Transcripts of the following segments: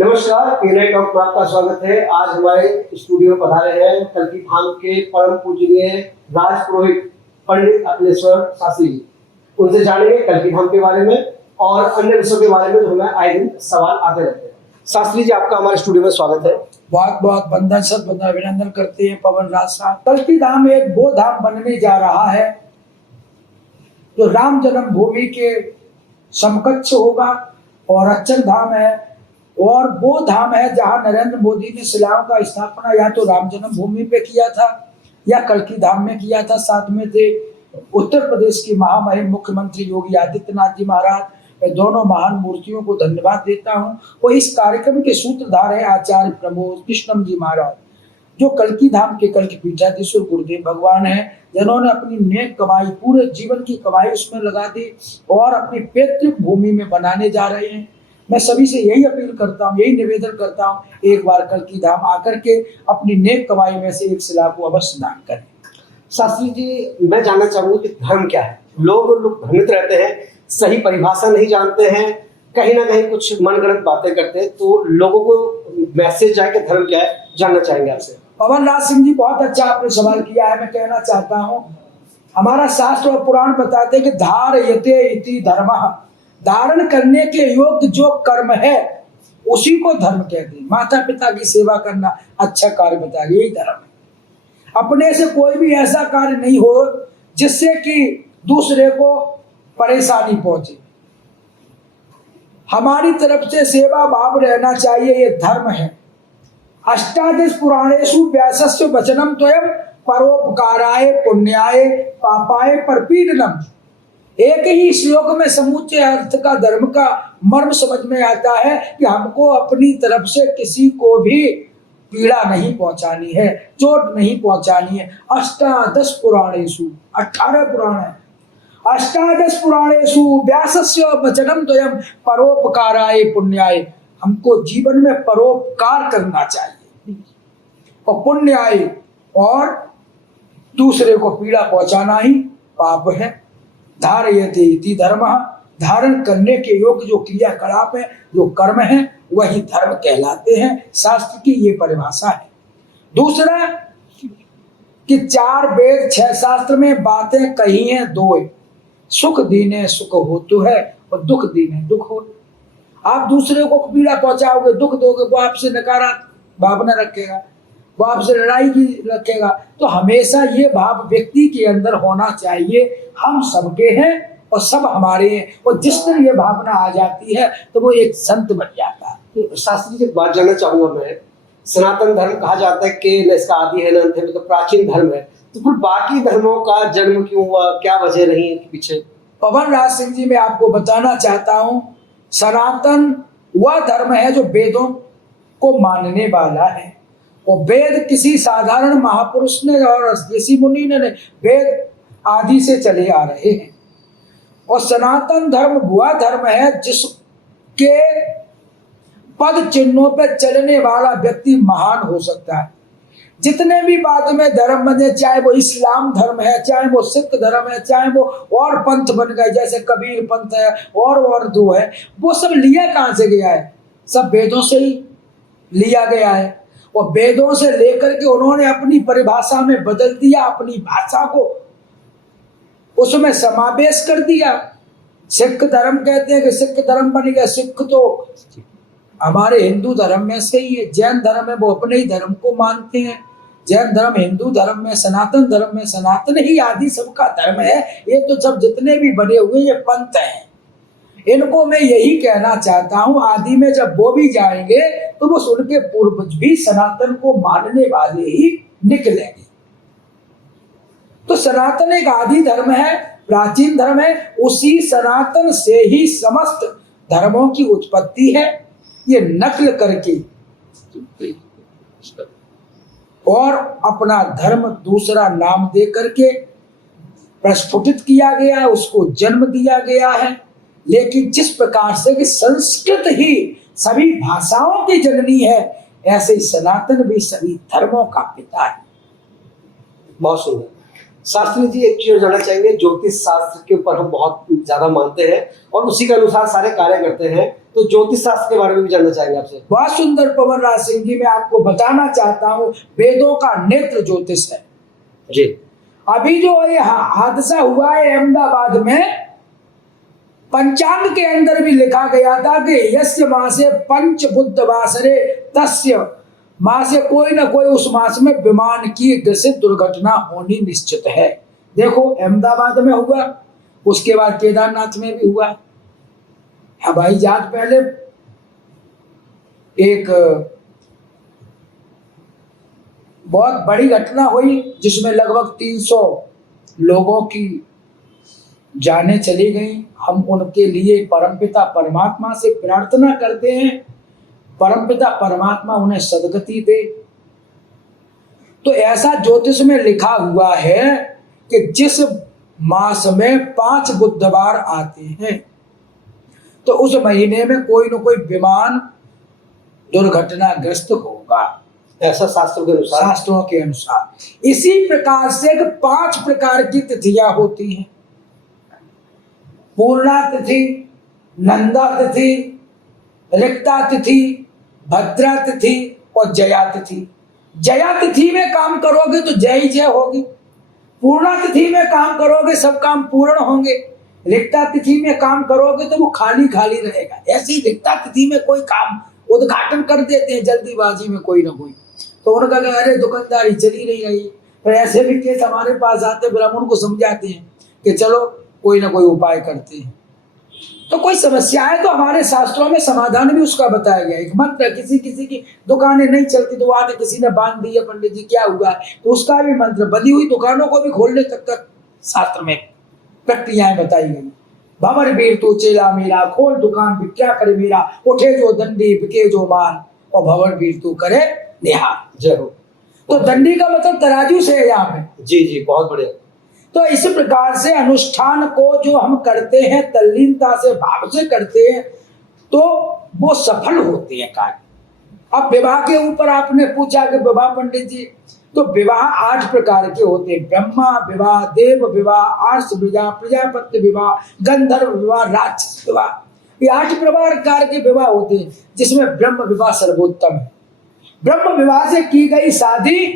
नमस्कार, पीनाइट टॉक में आपका स्वागत है। आज हमारे स्टूडियो में पधारे हैं कल्की धाम के परम पूजनीय राज पुरोहित पंडित अखिलेश्वर शास्त्री जी। उनसे जानेंगे कल्की धाम के बारे में और अन्य विषयों के बारे में जो हमें आए दिन सवाल आते रहते हैं। शास्त्री जी, आपका हमारे स्टूडियो में स्वागत है। बहुत बहुत वंदन सदवंदन अभिनंदन करते हैं पवन राज साहब। कल्की धाम एक वो धाम बनने जा रहा है जो राम जन्मभूमि के समकक्ष होगा और अक्षर धाम है, और वो धाम है जहां नरेंद्र मोदी ने शिलाओं का स्थापना या तो राम जन्मभूमि पे किया था या कल्की धाम में किया था। साथ में थे उत्तर प्रदेश की महामहिम मुख्यमंत्री योगी आदित्यनाथ जी महाराज। मैं दोनों महान मूर्तियों को धन्यवाद देता हूं। वो इस कार्यक्रम के सूत्रधार है आचार्य प्रमोद कृष्णम जी महाराज, जो कल्की धाम के कल्की पीठाधीश्वर गुरुदेव भगवान है, जिन्होंने अपनी नेक कमाई, पूरे जीवन की कमाई उसमें लगा दी और अपनी पैतृक भूमि में बनाने जा रहे हैं। मैं सभी से यही अपील करता हूँ, यही निवेदन करता हूँ, एक बार कल्की धाम आकर के अपनी नेक कमाई में से एक शिला को अवश्य दान करें। शास्त्री जी, मैं जानना चाहूंगा कि धर्म क्या है। लोग भ्रमित रहते हैं, सही परिभाषा नहीं जानते हैं, कहीं ना कहीं कुछ मनगढ़ंत बातें करते हैं। तो लोगों को मैसेज जाए कि धर्म क्या है, जानना चाहेंगे आपसे। पवन राज सिंह जी, बहुत अच्छा आपने सवाल किया है। मैं कहना चाहता हूँ, हमारा शास्त्र और पुराण बताते हैं कि धारयते इति धर्मः, धारण करने के योग्य जो कर्म है उसी को धर्म कहते हैं। माता पिता की सेवा करना अच्छा कार्य बता, यही धर्म है। अपने से कोई भी ऐसा कार्य नहीं हो जिससे कि दूसरे को परेशानी पहुंचे। हमारी तरफ से सेवा भाव रहना चाहिए, ये धर्म है। अष्टादश पुराणेषु व्यासस्य वचनम त्वयं परोपकाराय पुण्याय पापाय परपीडनम। एक ही श्लोक में समूचे अर्थ का, धर्म का मर्म समझ में आता है कि हमको अपनी तरफ से किसी को भी पीड़ा नहीं पहुंचानी है, चोट नहीं पहुंचानी है। अष्टादश पुराणेषु, 18 पुराण है। अष्टादश पुराणेषु व्यासस्य वचनम द्वयं परोपकाराय पुण्याय। हमको जीवन में परोपकार करना चाहिए और पुण्याय, और दूसरे को पीड़ा पहुंचाना ही पाप है। धारयते इति धर्मः, धारण करने के योग्य जो क्रियाकलाप है, जो कर्म है, वही धर्म कहलाते हैं। शास्त्र की ये परिभाषा है। दूसरा कि 4 वेद 6 शास्त्र में बातें कही हैं, 2 सुख दीने सुख होतु है और दुख दीने दुख हो। आप दूसरे को पीड़ा पहुंचाओगे, दुख दोगे, वो आपसे नकारात्मक भावना रखेगा, वो आपसे लड़ाई की रखेगा। तो हमेशा ये भाव व्यक्ति के अंदर होना चाहिए, हम सबके हैं और सब हमारे हैं। और जिस दिन ये भावना आ जाती है तो वो एक संत बन जाता है। तो शास्त्री जी, बात जानना चाहूंगा मैं, सनातन धर्म कहा जाता है कि न इसका आदि है न अंत है, मतलब प्राचीन धर्म है। तो फिर बाकी धर्मों का जन्म क्यों हुआ, क्या वजह रही है पीछे? पवन राज सिंह जी, मैं आपको बताना चाहता हूँ, सनातन वह धर्म है जो वेदों को मानने वाला है। वो वेद किसी साधारण महापुरुष ने और ऋषि मुनि ने, वेद आदि से चले आ रहे हैं। और सनातन धर्म वह धर्म है जिसके पद चिन्हों पर चलने वाला व्यक्ति महान हो सकता है। जितने भी बाद में धर्म बने, चाहे वो इस्लाम धर्म है, चाहे वो सिख धर्म है, चाहे वो और पंथ बन गए, जैसे कबीर पंथ है और 2 है, वो सब लिया कहाँ से गया है? सब वेदों से ही लिया गया है। और वेदों से लेकर के उन्होंने अपनी परिभाषा में बदल दिया, अपनी भाषा को उसमें समावेश कर दिया। सिख धर्म कहते हैं कि सिख धर्म बन गया। सिख तो हमारे हिंदू धर्म में से ही है। जैन धर्म में वो अपने ही धर्म को मानते हैं। जैन धर्म हिंदू धर्म में, सनातन धर्म में सनातन ही आदि सबका धर्म है। ये तो सब जितने भी बने हुए ये पंथ हैं। इनको मैं यही कहना चाहता हूं, आदि में जब वो भी जाएंगे तो वो उनके पूर्वज भी सनातन को मानने वाले ही निकलेंगे। तो सनातन एक आदि धर्म है, प्राचीन धर्म है। उसी सनातन से ही समस्त धर्मों की उत्पत्ति है। ये नकल करके और अपना धर्म दूसरा नाम दे करके प्रस्फुटित किया गया, उसको जन्म दिया गया है। लेकिन जिस प्रकार से कि संस्कृत ही सभी भाषाओं की जननी है, ऐसे ही सनातन भी सभी धर्मों का पिता है। बहुत सुंदर। शास्त्री जी, एक चीज जानना चाहेंगे, ज्योतिष शास्त्र के ऊपर हम बहुत ज्यादा मानते हैं और उसी के अनुसार सारे कार्य करते हैं। तो ज्योतिष शास्त्र के बारे में भी जानना चाहेंगे आपसे। बहुत सुंदर पवन राज सिंह जी, मैं आपको बताना चाहता हूँ वेदों का नेत्र ज्योतिष है जी। अभी जो ये हादसा हुआ है अहमदाबाद में, पंचांग के अंदर भी लिखा गया था कि यस्य मासे पंच बुध वासरे तस्य मासे, कोई ना कोई उस मास में विमान की ग्रसित दुर्घटना होनी निश्चित है। देखो अहमदाबाद में हुआ, उसके बाद केदारनाथ में भी हुआ। हवाई जहाज पहले एक बहुत बड़ी घटना हुई जिसमें लगभग 300 लोगों की जानें चली गई। हम उनके लिए परमपिता परमात्मा से प्रार्थना करते हैं, परमपिता परमात्मा उन्हें सद्गति दे। तो ऐसा ज्योतिष में लिखा हुआ है कि जिस मास में 5 बुधवार आते हैं तो उस महीने में कोई न कोई विमान दुर्घटनाग्रस्त होगा, ऐसा शास्त्रों के अनुसार। इसी प्रकार से 5 प्रकार की तिथियां होती हैं। पूर्णा तिथि, नंदा तिथि, रिक्ता तिथि, भद्रा तिथि और जया तिथि। जया तिथि में काम करोगे तो जय ही जय होगी, पूर्णा तिथि में काम करोगे सब काम पूर्ण होंगे, रिक्ता तिथि में काम करोगे तो वो खाली खाली रहेगा। ऐसी रिक्ता तिथि में कोई काम उद्घाटन कर देते हैं जल्दीबाजी में कोई ना कोई, तो उनका अरे दुकानदारी चली नहीं रही। पर ऐसे भी केस हमारे पास आते, ब्राह्मण को समझाते हैं कि चलो कोई ना कोई उपाय करते हैं। तो कोई समस्या है तो हमारे शास्त्रों में समाधान भी उसका बताया गया। एक मंत्र, किसी की दुकानें नहीं चलती तो आके किसी ने बांध दी है, पंडित जी क्या हुआ है, तो उसका भी मंत्र, बंधी हुई दुकानों को भी खोलने तक का शास्त्र में प्रक्रियाएं बताई गई। भंवर वीर तू चेला मेरा, खोल दुकान बिक्या करे मेरा, उठे जो दंडी बिके जो माल, और भंवर वीर तू करे निहार। जरूर। तो दंडी का मतलब तराजू से है यहाँ पे। जी जी, बहुत बढ़िया। तो इस प्रकार से अनुष्ठान को जो हम करते हैं तल्लीनता से, भाव से करते हैं, तो वो सफल होते हैं कार्य। अब विवाह के ऊपर आपने पूछा कि विवाह पंडित जी, तो विवाह 8 प्रकार के होते हैं। ब्रह्मा विवाह, देव विवाह, आर्ष विवाह, प्रजापति विवाह, गंधर्व विवाह, राक्षस विवाह। ये 8 प्रकार के विवाह होते हैं जिसमें ब्रह्म विवाह सर्वोत्तम है। ब्रह्म विवाह से की गई शादी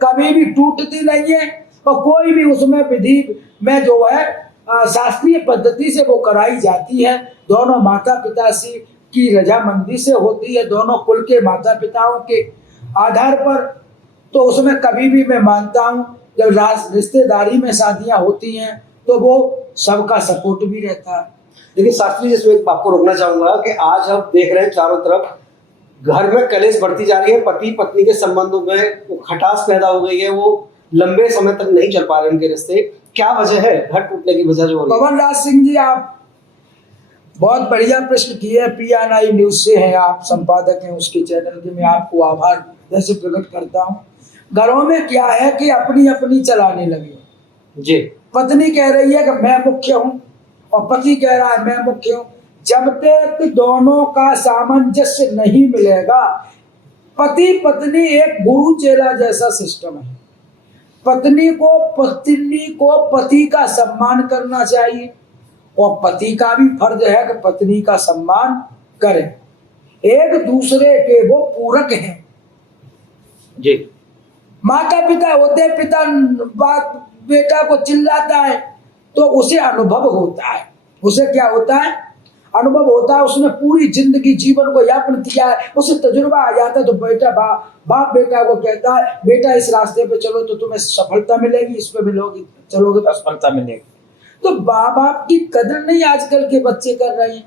कभी भी टूटती नहीं है, और कोई भी उसमें विधि में जो है शास्त्रीय पद्धति से वो कराई जाती है। दोनों माता पिता की रजामंदी से होती है, दोनों कुल के माता पिताओं के आधार पर। तो उसमें कभी भी मैं मानता हूँ जब रिश्तेदारी में शादियां होती हैं तो वो सबका सपोर्ट भी रहता है। लेकिन शास्त्री जी, इसमें आपको रोकना चाहूंगा कि आज हम देख रहे हैं चारों तरफ घर में कलेश बढ़ती जा रही है, पति पत्नी के संबंधों में वो खटास पैदा हो गई है, वो लंबे समय तक नहीं चल पा रहे उनके रिश्ते। क्या वजह है घर टूटने की वजह जो हो रही है? पवन राज सिंह जी, आप बहुत बढ़िया प्रश्न किए। PNI न्यूज से हैं आप, संपादक हैं उसके चैनल के, मैं आपको आभार जैसे प्रकट करता हूँ। घरों में क्या है कि अपनी अपनी चलाने लगे जी। पत्नी कह रही है कि मैं मुख्य हूँ और पति कह रहा है मैं मुख्य हूँ। जब तक दोनों का सामंजस्य नहीं मिलेगा, पति पत्नी एक गुरु चेला जैसा सिस्टम है। पत्नी को पति का सम्मान करना चाहिए और पति का भी फर्ज है कि पत्नी का सम्मान करे। एक दूसरे के वो पूरक हैं जी। माता पिता होते, पिता बेटा को चिल्लाता है तो उसे अनुभव होता है। उसे क्या होता है? अनुभव होता है। उसने पूरी जिंदगी जीवन को यापन किया है, उसे तजुर्बा आ जाता है। तो बेटा बाप बेटा को कहता है बेटा इस रास्ते पे चलो तो तुम्हें सफलता मिलेगी, इस पे मिलोगी, चलोगे तो सफलता मिलेगी। तो बाप की कदर नहीं आजकल के बच्चे कर रहे हैं।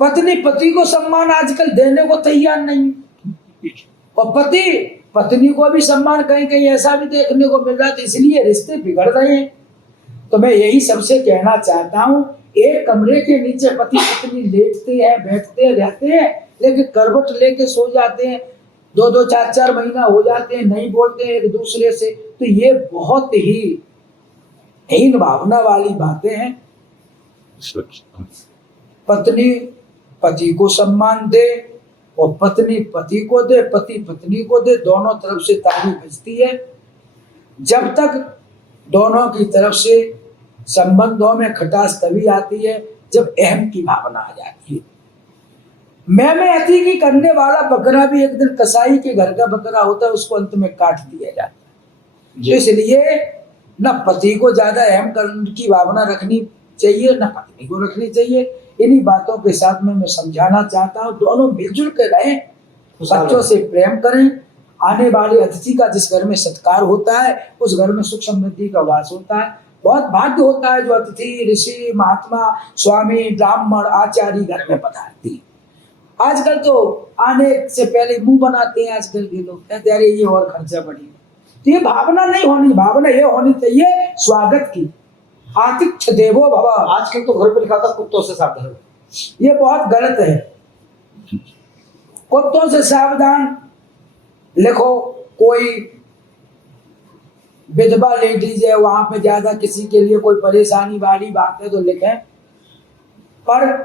पत्नी पति को सम्मान आजकल देने को तैयार नहीं, और पति पत्नी को भी सम्मान कहीं कहीं ऐसा भी देखने को मिल रहा है। तो इसलिए रिश्ते बिगड़ रहे हैं। तो मैं यही सबसे कहना चाहता हूँ, एक कमरे के नीचे पति पत्नी लेटते हैं, बैठते हैं, रहते हैं, लेकिन करवट लेके सो जाते हैं, 2-2, 4-4 महीना हो जाते हैं, नहीं बोलते हैं एक दूसरे से। तो ये बहुत ही हीन भावना वाली बातें हैं। पत्नी पति को सम्मान दे और पत्नी पति को दे, पति पत्नी को दे, दोनों तरफ से ताली बजती है। जब तक दोनों की तरफ से संबंधों में खटास तभी आती है जब अहम की भावना आ जाती है। मैं अति की करने वाला बकरा भी एक दिन कसाई के घर का बकरा होता है, उसको अंत में काट दिया जाता है। जी। इसलिए न पति को ज्यादा अहम करने की भावना रखनी चाहिए, न पत्नी को रखनी चाहिए। इन्हीं बातों के साथ में मैं समझाना चाहता हूँ, दोनों मिलजुल के रहें, बच्चों से प्रेम करें। आने वाले अतिथि का जिस घर में सत्कार होता है उस घर में सुख समृद्धि का वास होता है। बहुत भाग्य होता है जो अतिथि, ऋषि, महात्मा, स्वामी, ब्राह्मण, आचार्य घर में पधारती है। आजकल तो आने से पहले मुंह बनाते हैं आजकल के लोग, कहते हैं अरे ये और खर्चा बढ़ेगा। तो ये भावना नहीं होनी, भावना ये होनी चाहिए स्वागत की। आतिथ्य देवो भव। आजकल तो घर पे लिखा था कुत्तों से सावधान, ये बहुत गलत है। कुत्तों से सावधान लिखो, कोई विधवा लेडीज है वहां पे ज्यादा किसी के लिए कोई परेशानी वाली बात है तो लिखें, पर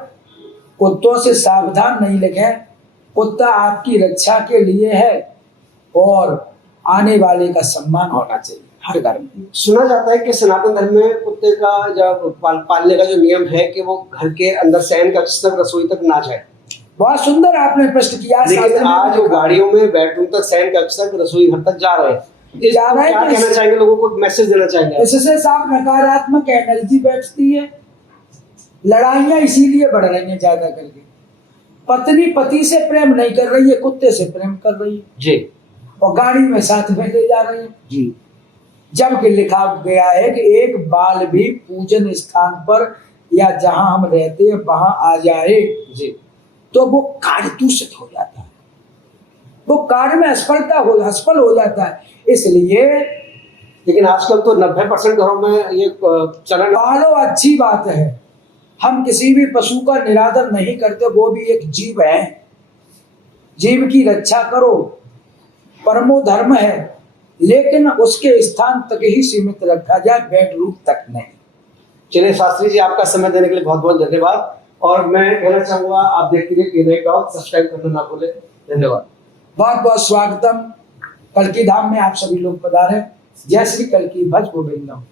कुत्तों से सावधान नहीं लिखें। कुत्ता आपकी रक्षा के लिए है और आने वाले का सम्मान होना चाहिए हर घर में। सुना जाता है कि सनातन धर्म में कुत्ते का जब पालने का जो नियम है कि वो घर के अंदर शयन कक्ष तक, रसोई तक ना जाए। बहुत सुंदर आपने प्रश्न किया। लेकिन आज वो गाड़ियों में, बेडरूम तक, शयन कक्ष तक, रसोई घर तक जा रहे हैं। क्या कहना चाहेंगे, लोगों को मैसेज देना चाहेंगे? इससे साफ नकारात्मक एनर्जी बैठती है। लड़ाइयां इसीलिए बढ़ रही हैं ज्यादा करके। पत्नी पति से प्रेम नहीं कर रही है, कुत्ते से प्रेम कर रही है जी, और गाड़ी में साथ में ले जा रहे हैं जी। जबकि लिखा गया है कि एक बाल भी पूजन स्थान पर या जहां हम रहते हैं वहां आ जाए जी, तो वो कार्य दूषित हो जाता है, वो कार्य में असफल हो जाता है। इसलिए लेकिन आजकल तो 90% घरों में ये चलन। पालो अच्छी बात है, हम किसी भी पशु का निरादर नहीं करते, वो भी एक जीव है। जीव की रक्षा करो, परमो धर्म है, लेकिन उसके स्थान तक ही सीमित रखा जाए, बेडरूम तक नहीं। चलिए शास्त्री जी, आपका समय देने के लिए बहुत बहुत धन्यवाद। और मैं कहना चाहूंगा, आप देखते रहिए टॉक, सब्सक्राइब करना ना भूलें। धन्यवाद। बहुत बहुत स्वागतम। कल्की धाम में आप सभी लोग पधारे। जय श्री कल्की भज गोविंदम।